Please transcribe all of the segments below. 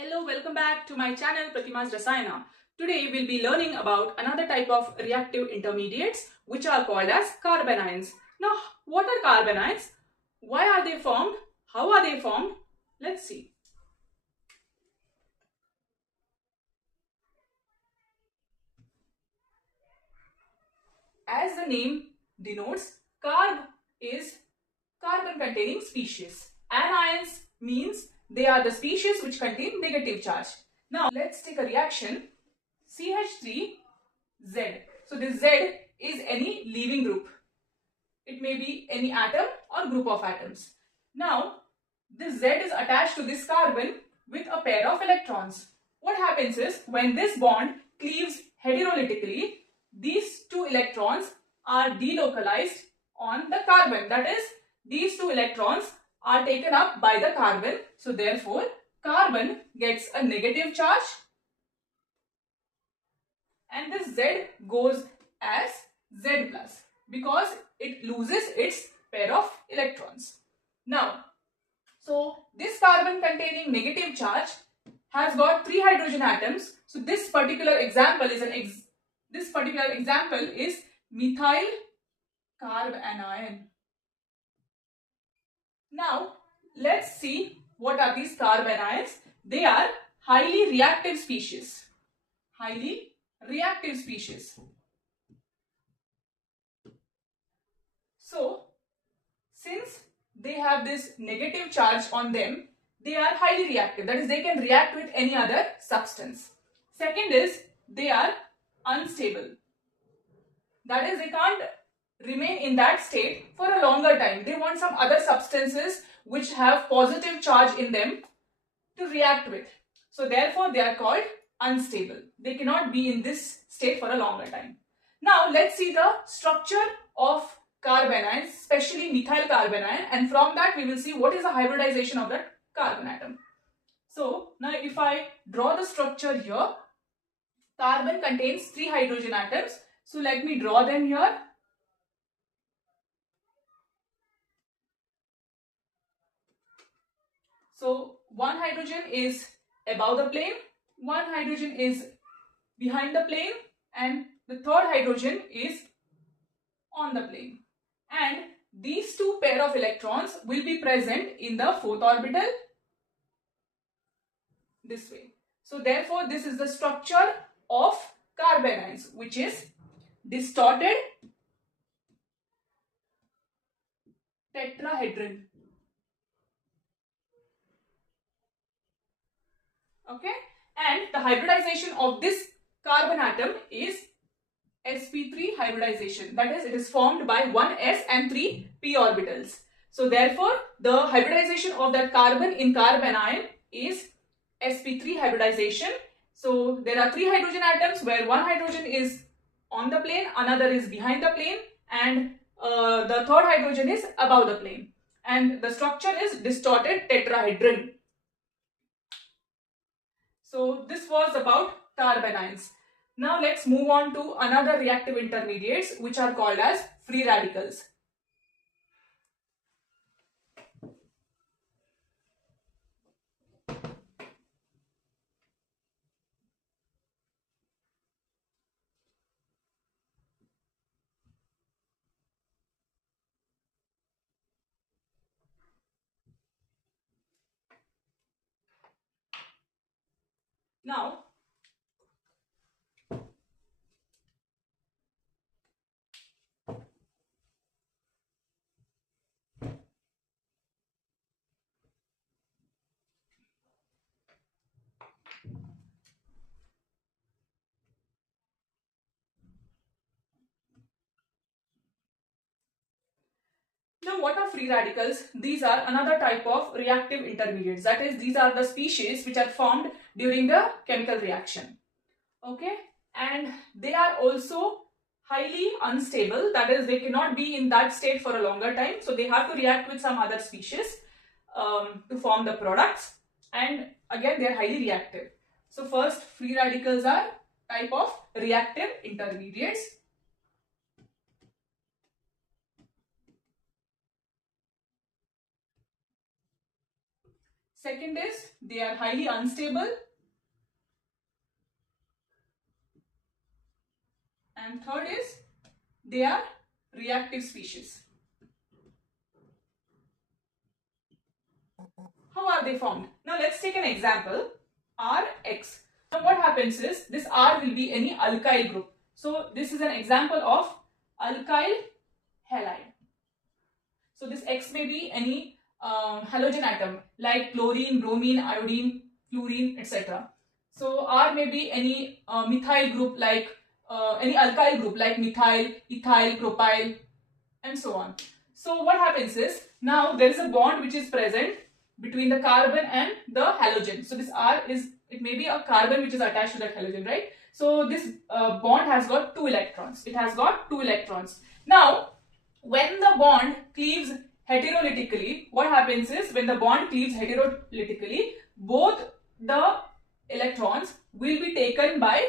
Hello, welcome back to my channel Pratima's Rasayana. Today we'll be learning about another type of reactive intermediates which are called as carbanions. Now, what are carbanions? Why are they formed? How are they formed? Let's see. As the name denotes, carb is carbon containing species. Anions means they are the species which contain negative charge. Now let's take a reaction CH3Z. So this Z is any leaving group. It may be any atom or group of atoms. Now this Z is attached to this carbon with a pair of electrons. What happens is when this bond cleaves heterolytically, these two electrons are delocalized on the carbon. That is, these two electrons are taken up by the carbon. So therefore, carbon gets a negative charge and this Z goes as Z plus because it loses its pair of electrons. Now, so this carbon containing negative charge has got 3 hydrogen atoms. So this particular example is methyl carbanion. Now let's see what are these carbanions. They are highly reactive species. Highly reactive species. So since they have this negative charge on them, they are highly reactive. That is, they can react with any other substance. Second is they are unstable. That is, they can't remain in that state for a longer time. They want some other substances which have positive charge in them to react with. So therefore, they are called unstable. They cannot be in this state for a longer time. Now let's see the structure of carbanions, especially methyl carbanion, and from that we will see what is the hybridization of that carbon atom. So now if I draw the structure here, carbon contains 3 hydrogen atoms. So let me draw them here. So one hydrogen is above the plane, one hydrogen is behind the plane, and the third hydrogen is on the plane. And these two pair of electrons will be present in the 4th orbital this way. So therefore, this is the structure of carbanions, which is distorted tetrahedron. Okay, and the hybridization of this carbon atom is sp3 hybridization. That is, it is formed by 1s and 3 p orbitals. So therefore, the hybridization of that carbon in carbanion is sp3 hybridization. So there are 3 hydrogen atoms where one hydrogen is on the plane, another is behind the plane, and the third hydrogen is above the plane. And the structure is distorted tetrahedron. So this was about carbanions. Now let's move on to another reactive intermediates which are called as free radicals. Now, what are free radicals? These are another type of reactive intermediates. That is, these are the species which are formed during the chemical reaction. Okay, and they are also highly unstable. That is, they cannot be in that state for a longer time. So they have to react with some other species to form the products. And again, they are highly reactive. So first, free radicals are type of reactive intermediates. Second is they are highly unstable. And third is they are reactive species. How are they formed? Now let's take an example. Rx. Now what happens is this R will be any alkyl group. So this is an example of alkyl halide. So this X may be any halogen atom like chlorine, bromine, iodine, fluorine, etc. So R may be any methyl group like any alkyl group like methyl, ethyl, propyl, and so on. So what happens is now there is a bond which is present between the carbon and the halogen. So this R is, it may be a carbon which is attached to that halogen, right? So this bond has got 2 electrons. It has got 2 electrons. Now when the bond cleaves heterolytically, what happens is when the bond cleaves heterolytically, both the electrons will be taken by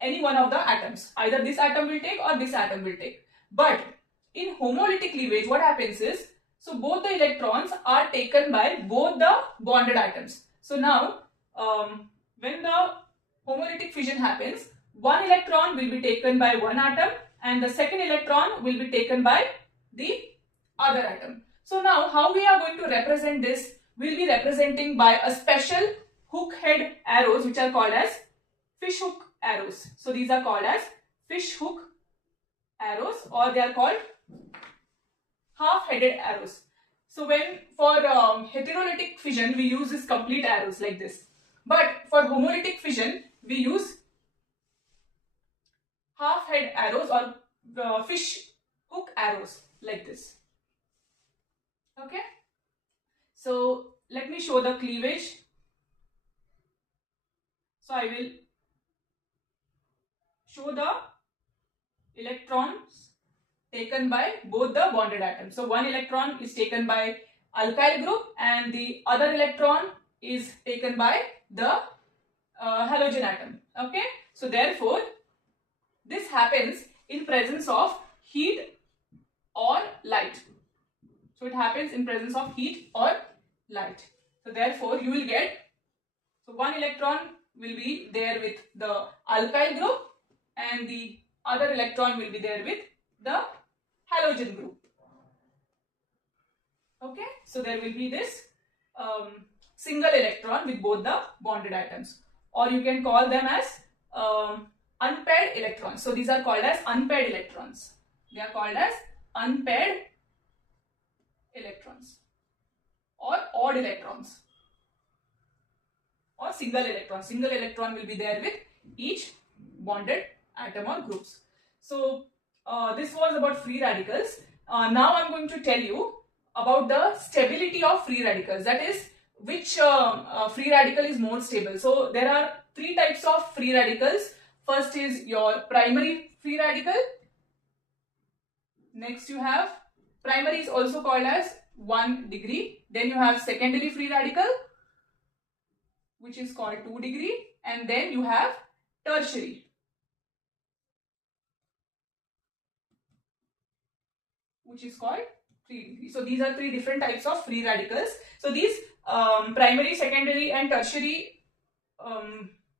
any one of the atoms. Either this atom will take or this atom will take. But in homolytic cleavage, what happens is, so both the electrons are taken by both the bonded atoms. So now, when the homolytic fission happens, one electron will be taken by one atom and the second electron will be taken by the other atom. So now, how we are going to represent this? We'll be representing by a special hook head arrows which are called as fish hook arrows. So these are called as fish hook arrows, or they are called half-headed arrows. So when for heterolytic fission we use this complete arrows like this, but for homolytic fission we use half-head arrows or fish hook arrows like this. Okay, so let me show the cleavage. So I will show the electrons taken by both the bonded atoms. So one electron is taken by alkyl group and the other electron is taken by the halogen atom. Okay, so therefore this happens in presence of heat or light. So it happens in presence of heat or light. So therefore you will get, so one electron will be there with the alkyl group and the other electron will be there with the halogen group. Okay, so there will be this single electron with both the bonded atoms, or you can call them as unpaired electrons. So these are called as unpaired electrons. They are called as unpaired electrons or odd electrons or single electron. Single electron will be there with each bonded atom or groups. So this was about free radicals. Now I'm going to tell you about the stability of free radicals. That is, which free radical is more stable. So there are 3 types of free radicals. First is your primary free radical. Next you have, primary is also called as 1 degree. Then you have secondary free radical, which is called 2 degree. And then you have tertiary, which is called 3 degree. So these are 3 different types of free radicals. So these primary, secondary and tertiary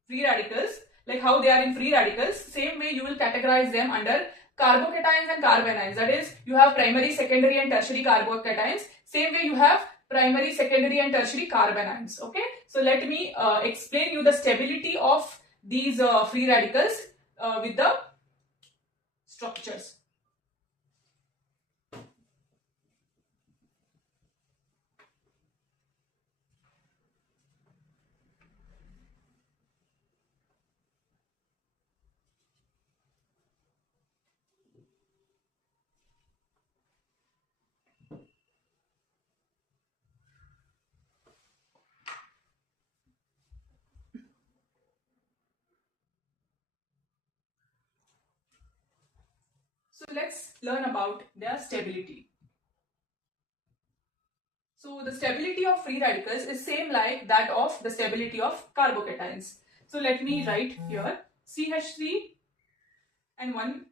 free radicals, like how they are in free radicals, same way you will categorize them under carbocations and carbanions. That is, you have primary, secondary and tertiary carbocations. Same way you have primary, secondary and tertiary carbanions. Okay, so let me explain you the stability of these free radicals with the structures. So let's learn about their stability. So the stability of free radicals is same like that of the stability of carbocations. So let me write here CH3 and 1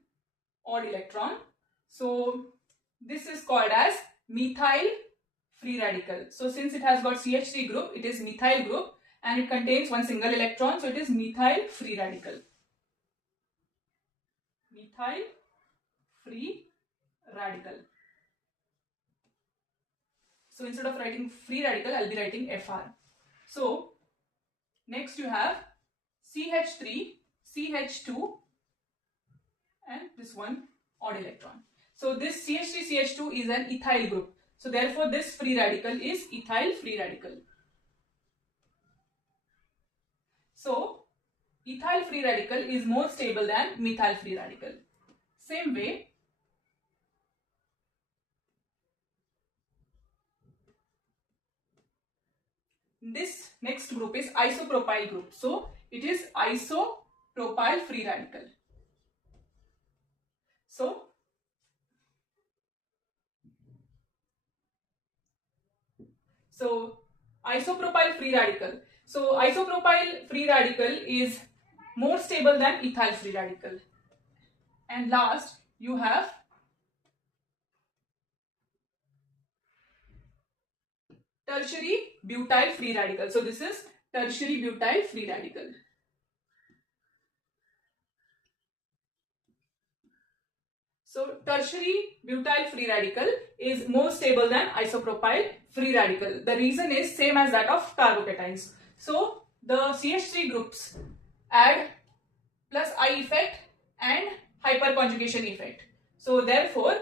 odd electron. So this is called as methyl free radical. So since it has got CH3 group, it is methyl group and it contains one single electron, so it is methyl free radical. Methyl free radical. So instead of writing free radical, I'll be writing Fr. So next you have CH3, CH2 and this one odd electron. So this CH3, CH2 is an ethyl group. So therefore this free radical is ethyl free radical. So ethyl free radical is more stable than methyl free radical. Same way, this next group is isopropyl group. So it is isopropyl free radical. So isopropyl free radical. So isopropyl free radical is more stable than ethyl free radical. And last you have tertiary butyl free radical. So this is tertiary butyl free radical. So tertiary butyl free radical is more stable than isopropyl free radical. The reason is same as that of carbocations. So the CH3 groups add plus I effect and hyperconjugation effect. So therefore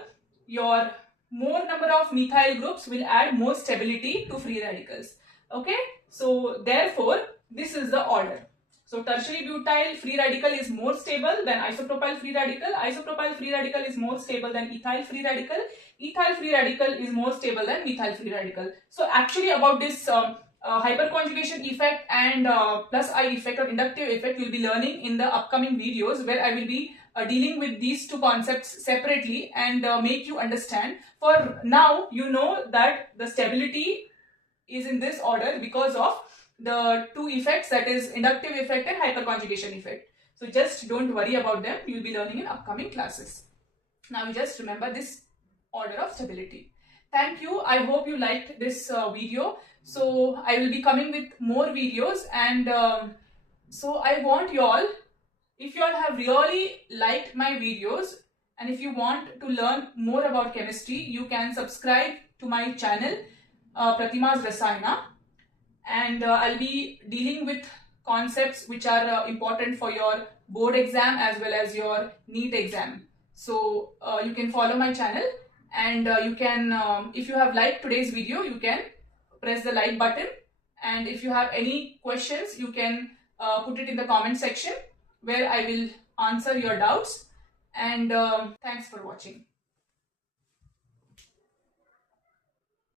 your more number of methyl groups will add more stability to free radicals. Okay, so therefore this is the order. So tertiary butyl free radical is more stable than isopropyl free radical. Isopropyl free radical is more stable than ethyl free radical. Ethyl free radical is more stable than methyl free radical. So actually about this hyperconjugation effect and plus I effect or inductive effect we'll be learning in the upcoming videos, where I will be dealing with these two concepts separately and make you understand. For now, you know that the stability is in this order because of the two effects, that is inductive effect and hyperconjugation effect. So just don't worry about them, you will be learning in upcoming classes. Now you just remember this order of stability. Thank you. I hope you liked this video. So I will be coming with more videos, and so I want you all, if you all have really liked my videos and if you want to learn more about chemistry, you can subscribe to my channel Pratima's Rasayana, and I'll be dealing with concepts which are important for your board exam as well as your NEET exam. So you can follow my channel, and you can, if you have liked today's video, you can press the like button, and if you have any questions, you can put it in the comment section where I will answer your doubts. And thanks for watching.